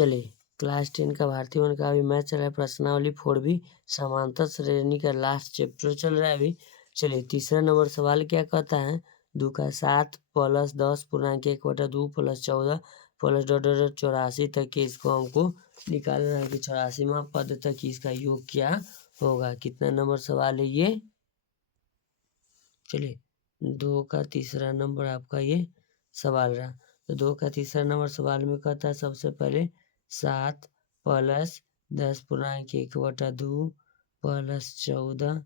चलिए क्लास 10 का भारतीय वन का अभी मैथ चल रहा है, प्रश्नावली 4B समांतर श्रेणी का लास्ट चैप्टर चल रहा है अभी। चलिए तीसरा नंबर सवाल क्या कहता है, 2 का 7 प्लस 10 पूर्णांक 1/2 plus 14 plus dot dot dot 84 तक के इसको हमको निकालना है कि 84वां पद तक इसका योग क्या होगा। कितना नंबर सवाल है ये, चलिए 2 का तीसरा नंबर आपका ये सवाल रहा। तो 2 का तीसरा नंबर सवाल में कहता है सबसे पहले 7 प्लस 10 पूर्णांक 1/2 plus 14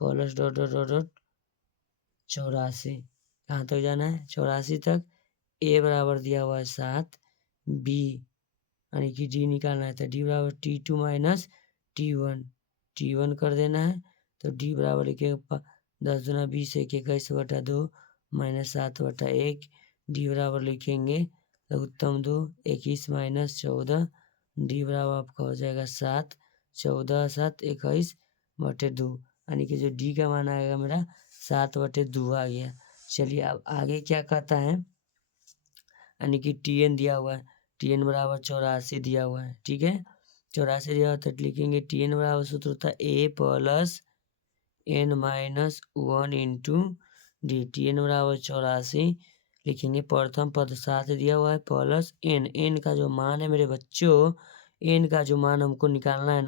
plus dot dot dot dot 84। कहाँ तक जाना है, 84 तक। ए बराबर दिया हुआ है 7, बी यानी कि डी निकालना है तो डी बराबर T2 माइनस T1 कर देना है। तो डी बराबर लिखेंगे 10 दूना 20 1 21/2 माइनस 7/1। डी बराबर लिखेंगे लघुत्तम 2 21 माइनस 14। डी बराबर आपका हो जाएगा 7, 14 7 21/2 यानी कि जो डी का मान आएगा मेरा 7/2 आ गया। चलिए अब आगे क्या कहता है, यानी कि Tn दिया हुआ है, Tn बराबर 84 दिया हुआ है, ठीक है 84 दिया हुआ तो लिखेंगे Tn बराबर सूत्र होता है A plus n minus 1 into D. Tn बराबर 84 लिखेंगे, प्रथम पद 7 दिया हुआ है प्लस n का जो मान है मेरे बच्चों, n का जो मान हमको निकालना है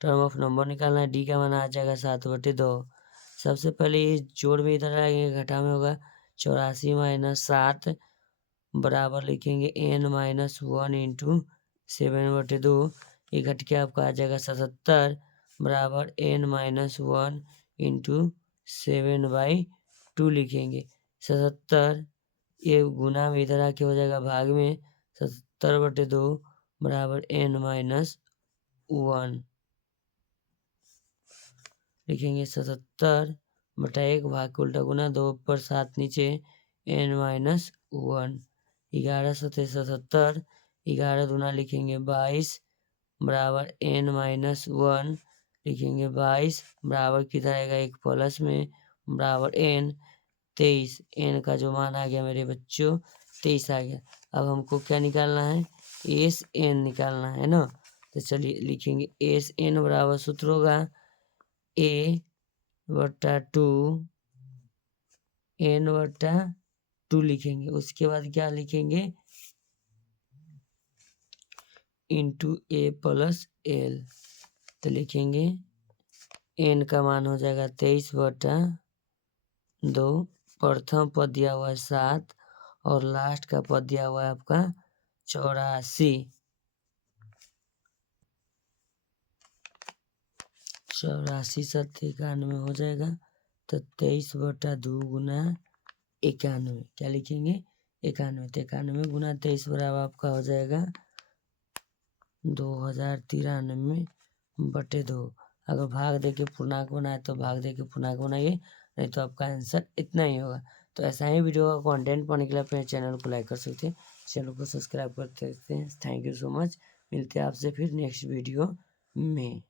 टर्म ऑफ नंबर निकालना है। डी का मान आ जाएगा 7/2। सबसे पहले ये जोड़ में इधर आएंगे, घटा में होगा 84 माइनस 7 बराबर लिखेंगे n माइनस 1 इंटू 7/2। ये घट के आपका आ जाएगा 77 बराबर n माइनस 1 इंटू 7/2 लिखेंगे। 77 ये गुना में इधर आके हो जाएगा भाग में, 77/2 बराबर n माइनस 1 लिखेंगे। 77/1 भाग के उल्टा गुना, 2 ऊपर 7 नीचे n माइनस 1। 11 7 77, 11 दूना लिखेंगे 22 बराबर n माइनस 1 लिखेंगे। 22 बराबर किधर आएगा, एक प्लस में बराबर n 23। n का जो मान आ गया मेरे बच्चों 23 आ गया। अब हमको क्या निकालना है, एस एन निकालना है ना। तो चलिए लिखेंगे एस एन बराबर सूत्र होगा A/2 n/2 लिखेंगे। उसके बाद क्या लिखेंगे, इंटू A प्लस L। तो लिखेंगे n का मान हो जाएगा 23/2, प्रथम पद दिया हुआ है 7 और लास्ट का पद दिया हुआ है आपका 84। 84 7 91 हो जाएगा। तो 23/2 गुना 91, क्या लिखेंगे 91। तो 91 गुना 23 बराबर आपका हो जाएगा 2093/2। अगर भाग दे के पूर्णांक बनाए तो भाग दे के पूर्णांक बनाइए, नहीं तो आपका आंसर इतना ही होगा। तो ऐसा ही वीडियो का कंटेंट पाने के लिए अपने चैनल को लाइक कर सकते हैं, चैनल को सब्सक्राइब कर सकते हैं। थैंक यू सो मच, मिलते हैं आपसे फिर नेक्स्ट वीडियो में।